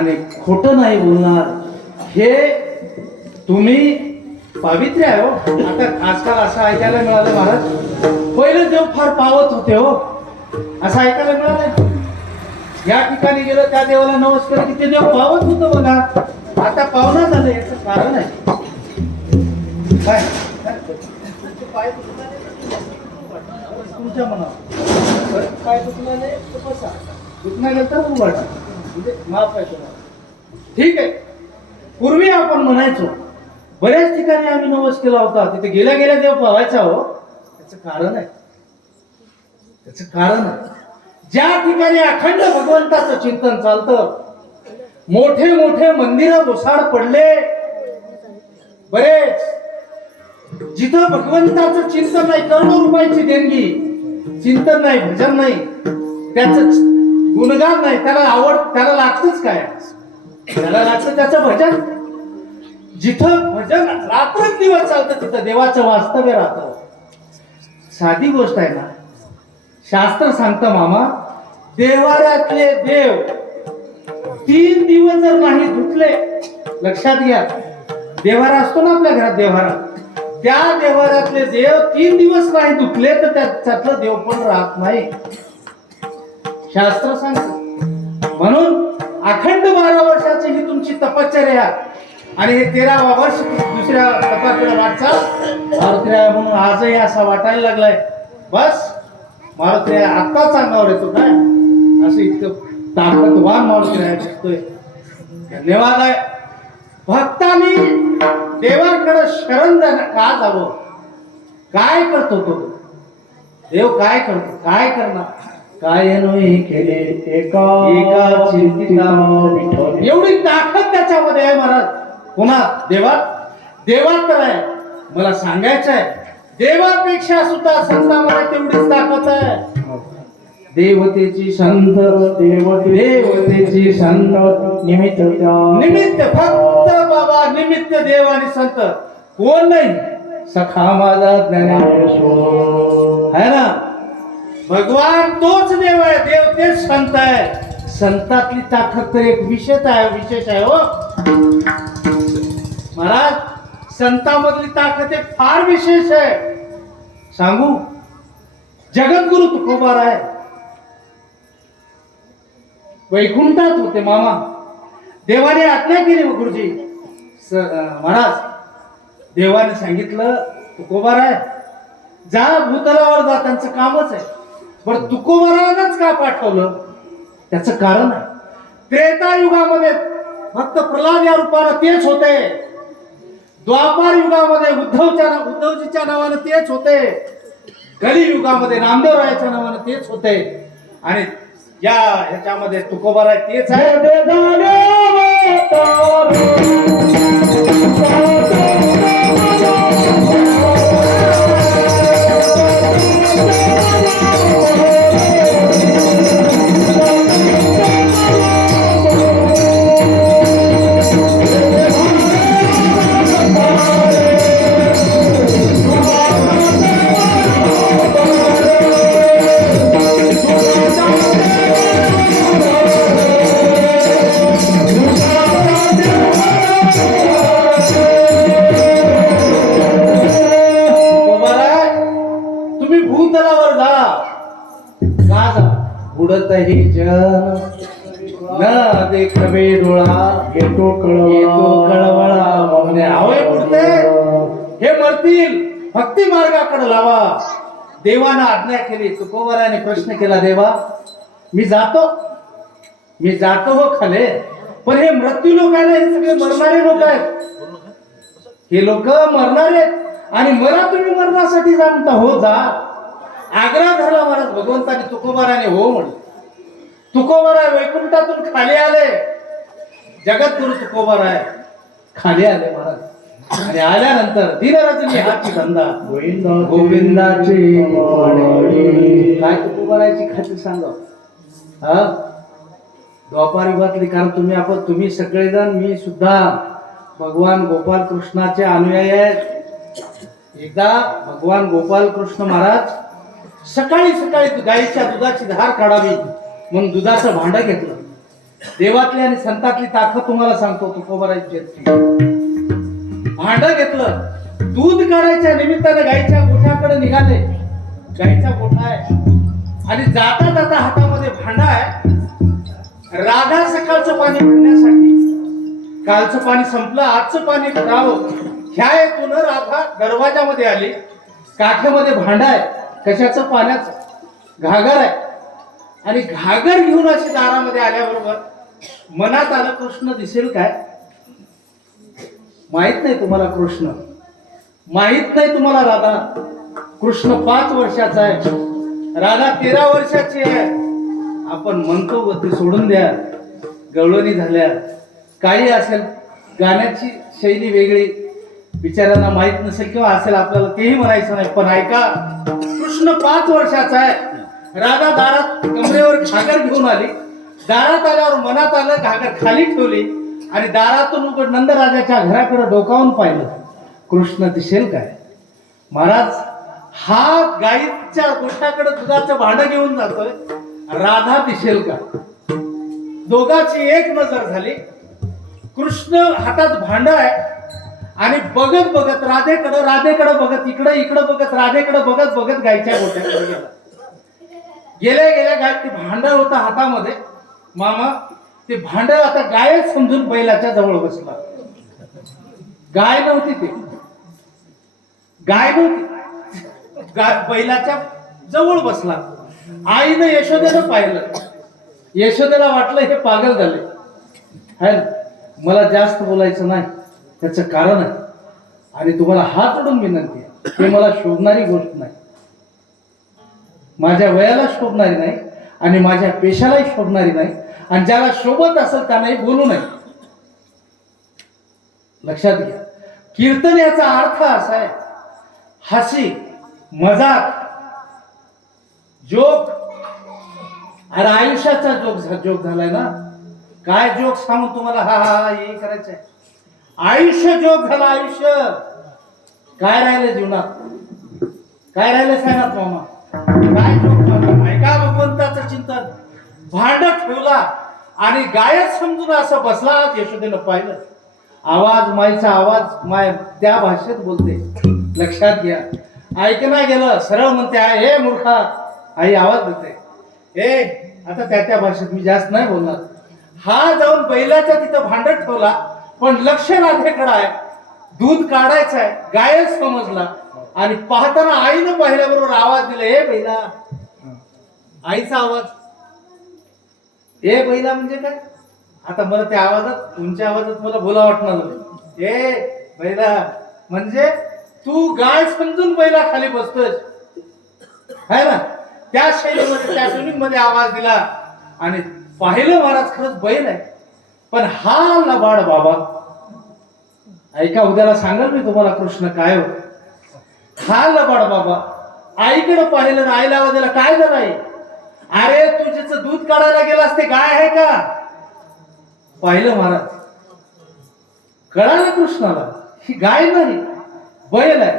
आणि खोट नाही बोलणार. हे तुम्ही पावित्र्य आहे हो. आता आजकाल असं ऐकायला मिळालं महाराज. पहिले देव फार पावत होते हो. असं ऐकायला मिळालं? या ठिकाणी गेलं त्या देवाला नमस्कार की ते देव पावत होतं बघा. आता पावना झालं याचं कारण आहे. काय? तुमच्या मनावर काय दुखणार? नाही तर बसा. दुखणं गेलं तर उघडणार म्हणजे माफ आहे तुम्हाला. ठीक आहे. पूर्वी आपण म्हणायचो बऱ्याच ठिकाणी आम्ही नवस केला होता. तिथे गेल्या गेल्या देव पळायचा हो त्याचं कारण आहे. त्याचं कारण आहे. ज्या ठिकाणी अखंड भगवंताचं चिंतन चालतं मोठे मोठे मंदिर ओसाड पडले. बरेच. जिथं भगवंताचं चिंतन नाही करोडो रुपयाची देणगी. चिंतन नाही भजन नाही. त्याच गुणगान नाही त्याला आवड त्याला लागतच काय? त्याला लागतं त्याचं भजन. जिथं भजन रात्र दिवस चालतं तिथं देवाचं वास्तव्य राहतं. साधी गोष्ट आहे ना. शास्त्र सांगतं मामा देवाऱ्यातले देव तीन दिवस जर नाही धुतले लक्षात घ्या देवारा असतो ना आपल्या घरात देवारा त्या देवाऱ्यातले देव तीन दिवस नाही धुतले तर त्याच्यातलं देव पण राहत नाही. शास्त्र सांगत. म्हणून अखंड बारा वर्षाची ही तुमची तपश्चर्या आणि हे तेरावा वर्ष दुसऱ्या तपाकडे वाटचाल मारुत्र्या म्हणून आजही असा वाटायला लागलाय. बस मारुत्र्या आत्ताच अंगावर येतो काय? असं इतकं ताकदवान मारुत्र्या दिसतोय. धन्यवाद आहे. भक्तांनी देवाकडे शरण जाणं का जावं? काय करतो तो? देव काय करतो? काय करणार? काय नोही केले एका एका चिंतिता एवढी ताकद त्याच्यामध्ये आहे महाराज. पुन्हा देवात देवात तर आहे. मला सांगायचं आहे देवापेक्षा सुद्धा संतांमध्ये तेवढीच ताकद आहे. देवतेची संत देव देवतेची संत. निमित्त निमित्त फक्त बाबा निमित्त देव आणि संत. कोण नाही? सखा माझा ज्ञानेश्वर है ना? भगवान तोच देव आहे देव तेच संत आहे. संतातली ताकद तर एक विशेष आहे विशेष आहे हो. महाराज संतामधली ताकद एक फार विशेष आहे. सांगू जगद्गुरु तुकोबार आहे. वैकुंठात होते मामा. देवाने आज्ञा केली हो गुरुजी. महाराज देवाने सांगितलं तुकोबार आहे. जा भूतलावर जा त्यांचं कामच आहे. बरं तुकोबरालाच का पाठवलं? त्याचं कारण आहे. त्रेता युगामध्ये फक्त प्रल्हाद या रूपानं तेच होते. द्वापार युगामध्ये उद्धवच्या उद्धवजीच्या नावानं तेच होते. कलियुगामध्ये नामदेवरायाच्या नावानं तेच होते. आणि या ह्याच्यामध्ये तुकोबाराय तेच आहे. भूतलावर जा. का जा? बुडतही जन न देखवे डोळा येतो कळवळा. म्हणजे आवय बुडते. हे मरतील. भक्ती मार्गाकडे लावा. देवानं आज्ञा केली. तुकोबाराने प्रश्न केला देवा मी जातो. मी जातो हो खाले. पण हे मृत्यू लोक आहे हे सगळे मरणारे लोक आहेत. हे लोक मरणारे आणि मला तुम्ही मरणासाठी जा म्हणता हो जा. आग्रह धरला महाराज भगवंताने तुकोबाराने हो म्हणलं तुकोबारा वैकुंठातून खाली आले. जगद्गुरु तुकोबार आहे. खाली आले महाराज. आणि आल्यानंतर दिनरजनी हाची धंदा गोविंद गोविंदाची काय तुकोबाराची खात्री सांगा. हा? द्वापार युगातली कारण तुम्ही आपण तुम्ही सगळेजण मी सुद्धा भगवान गोपाल कृष्णाचे अनुयायी आहेत. एकदा भगवान गोपाल कृष्ण महाराज सकाळी सकाळी गायीच्या गाईच्या दुधाची धार काढावी म्हणून दुधाचं भांड घेतलं. देवातली आणि संतातली ताकद तुम्हाला सांगतो तुकोबाराची भांड घेतलं. दूध काढायच्या निमित्तानं गाईच्या गोठ्याकडे निघाले. गाईचा गोठा आहे. आणि जाता जाता हातामध्ये भांडा आहे. राधा सकाळचं पाणी भरण्यासाठी कालचं पाणी संपलं आजचं पाणी भरावं ह्या हेतून राधा दरवाजामध्ये आली. काठ्यामध्ये भांडा आहे. कशाचं पाण्याचं? घागर आहे. आणि घागर घेऊन अशी दारामध्ये आल्याबरोबर मनात आलं कृष्ण दिसेल काय? माहीत नाही तुम्हाला कृष्ण. माहीत नाही तुम्हाला राधा. कृष्ण पाच वर्षाचा आहे. राधा तेरा वर्षाची आहे. आपण म्हणतो व सोडून द्या. गवळणी झाल्या. काही असेल गाण्याची शैली वेगळी. बिचाऱ्यांना माहीत नसेल किंवा असेल आपल्याला तेही म्हणायचं नाही. पण ऐका कृष्ण पाच वर्षाचा आहे. राधा दारात कमरेवर घागर घेऊन आली. दारात आल्यावर मनात आलं घागर खाली ठेवली आणि दारातून उघड नंदराजाच्या घराकडे डोकावून पाहिलं. कृष्ण दिसेल काय? महाराज हा गाईच्या गोष्टाकडे दुधाचं भांड घेऊन जातोय. राधा दिसेल का? दोघाची एक नजर झाली. कृष्ण हातात भांड आहे. आणि बघत बघत राधेकडं राधेकडं बघत इकडं इकडं बघत राधेकडं बघत बघत गायच्या गोट्याकडे गेला. गेल्या गेल्या गाय ते भांडं होतं हातामध्ये. मामा ते भांड आता गायच समजून बैलाच्या जवळ बसला. गाय नव्हती ते. गाय नव्हती. गाय बैलाच्या जवळ बसला. आईनं यशोदेनं पाहिलं. यशोदेला वाटलं हे पागल झाले. है मला जास्त बोलायचं नाही. त्याचं कारण आहे. आणि तुम्हाला हात जोडून विनंती आहे हे मला शोभणारी गोष्ट नाही. माझ्या वयाला शोभणारी नाही आणि माझ्या पेशालाही शोभणारी नाही आणि ज्याला शोभत असेल त्यांनाही बोलू नये. लक्षात घ्या. कीर्तन याचा अर्थ असा आहे हसी मजाक जोक. अरे आयुष्याचा जोक जोक झालाय ना? काय जोक सांगून तुम्हाला? हा हा हा हे करायचंय. आयुष्य जोक झाला आयुष्य. काय राहिलं जीवनात? काय राहिलं सांगत मामा? काय जोक झाला? ऐका भगवंताचं चिंतन? भांडत ठेवला आणि गायक समजून असं बसला यशोदेनं पाहिलं. आवाज माईचा आवाज माय त्या भाषेत बोलते. लक्षात घ्या. ऐकना गेलं सरळ म्हणते हे मूर्खा आई आवाज देते. ए आता त्या त्या भाषेत मी जास्त नाही बोलणार. हा जाऊन बैलाच्या तिथं भांडत ठेवला. पण लक्ष राधेकडे आहे दूध काढायचं आहे गायच समजला. आणि पाहताना आईनं पाहिल्याबरोबर आवाज दिला हे बैला आईचा आवाज. हे बैला म्हणजे काय? आता मला त्या आवाजात तुमच्या आवाजात मला बोला वाटणार नाही. बैला म्हणजे तू गाय समजून बैला खाली बसतोय है ना? त्या शैलीमध्ये त्या मध्ये आवाज दिला. आणि पाहिलं महाराज खरंच बैल आहे. पण हा लबाड बाबा ऐका उद्याला सांगाल मी तुम्हाला कृष्ण काय हो हा लबाड बाबा. आईकडे पाहिलं ना आईला आवाज काय झालं आई अरे तू ज्याचं दूध काढायला गेलास ते गाय आहे का? पाहिलं महाराज. कळालं कृष्णाला ही गाय नाही बैल आहे.